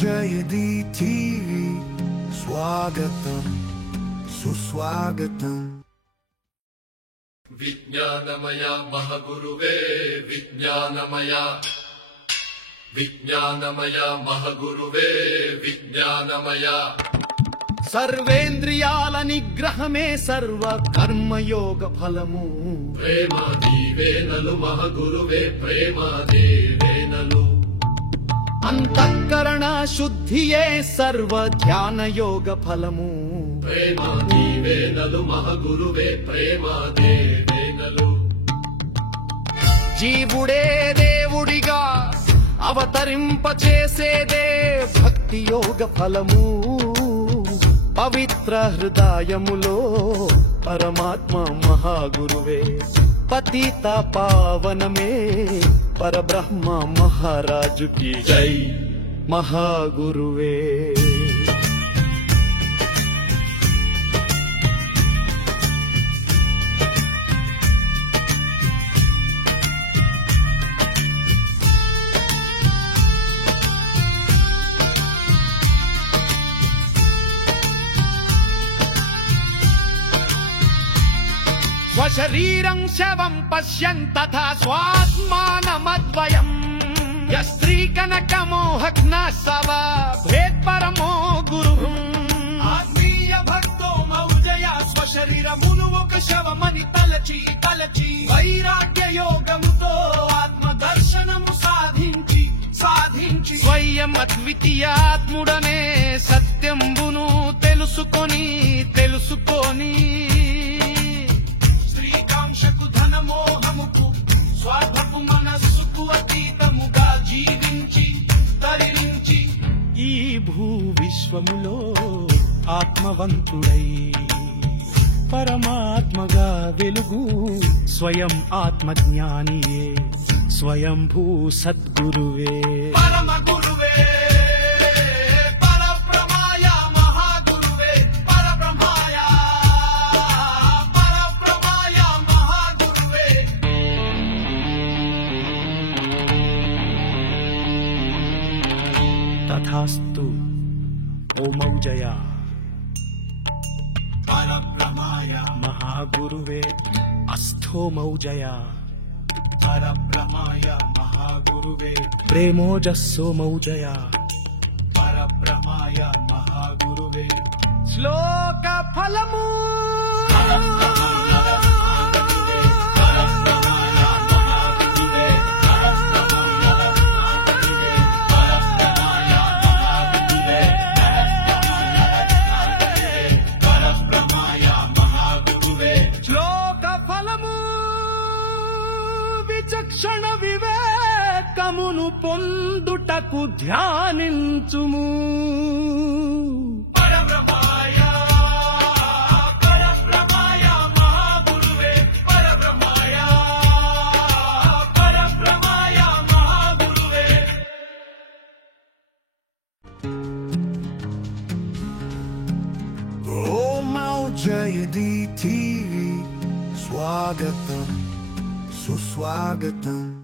జయది TV స్వాగతం సుస్వాగతం. విజ్ఞానమయ మహగురువే విజ్ఞానమయ, విజ్ఞానమయ మహగురువే విజ్ఞానమయ. సర్వేంద్రియాల నిగ్రహమే సర్వ కర్మయోగ ఫలము. ప్రేమ దీవేనలు మహగురువే ప్రేమ దీవేనలు. అంతఃకరణ శుద్ధియే సర్వ ధ్యాన యోగ ఫలము. ప్రేమ దీవేనలు మహగురువే ప్రేమ దీవేనలు. జీవుడే దేవుడిగా అవతరింపచేసేదే భక్తి యోగ ఫలము. పవిత్ర హృదయములో పరమాత్మ మహాగురువే, పతిత పావనమే పరబ్రహ్మ మహారాజుకి జై. మహాగురువే స్వశరీరం శవం పశ్యన్ తథా స్వాత్మానమద్వయం. యస్త్రీకనకమోహగ్న సవ భేత్పరమో గురు. ఆత్మీయ భక్తో మౌజయ స్వశరీరమును ఒక శవమని తలచి తలచి వైరాగ్య యోగముతో ఆత్మ దర్శనము సాధించి సాధించి స్వయం అద్వితీయాత్ముడనే సత్యంబును తెలుసుకొని తెలుసుకొని ధనమోహముకు స్వార్థపు మనస్సుకు అతీతముగా జీవించి తరించి ఈ భూ విశ్వములో ఆత్మవంతుడై పరమాత్మగా వెలుగు స్వయం ఆత్మజ్ఞానియే స్వయంభూ సద్గురువే. పరమ గురువే తథాస్తు. ఓమౌజయ పరబ్రహ్మాయ మహాగురువే అస్థోమౌజయ. పరబ్రహ్మాయ మహాగురువే ప్రేమోజస్సోమౌజయ. పరబ్రహ్మాయ మహాగురువే శ్లోక ఫలము. విచక్షణ వివేకమును పొందుటకు ధ్యానించుము. పరబ్రహ్మాయ పరబ్రహ్మాయ మహాగురువే పరబ్రహ్మాయ పరబ్రహ్మాయ మహాగురువే. జయది టీవీ స్వాగతం సుస్వాగతం.